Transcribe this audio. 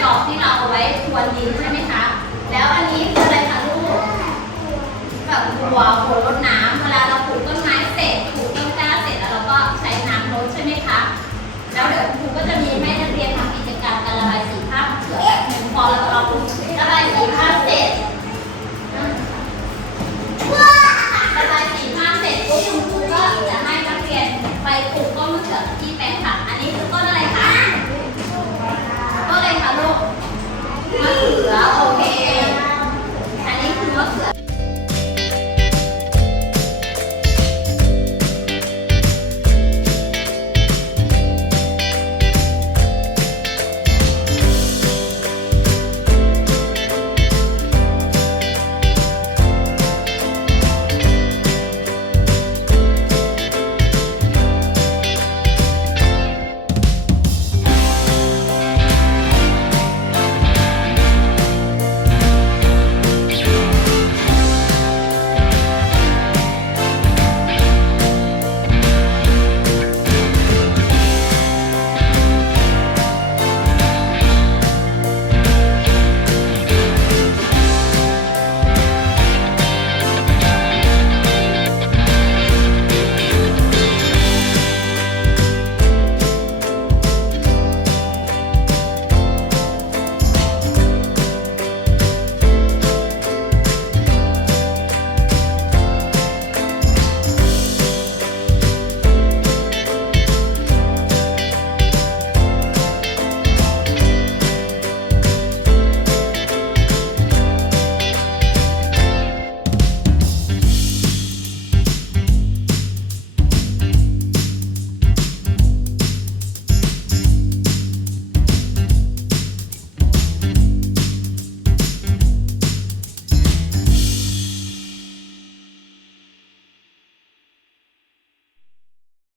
จอบที่เราเอาไว้ทวนดินใช่ไหมคะ แล้วอันนี้คืออะไรคะลูกแบบหัวโขดรดน้ำเวลาเราปลูกต้น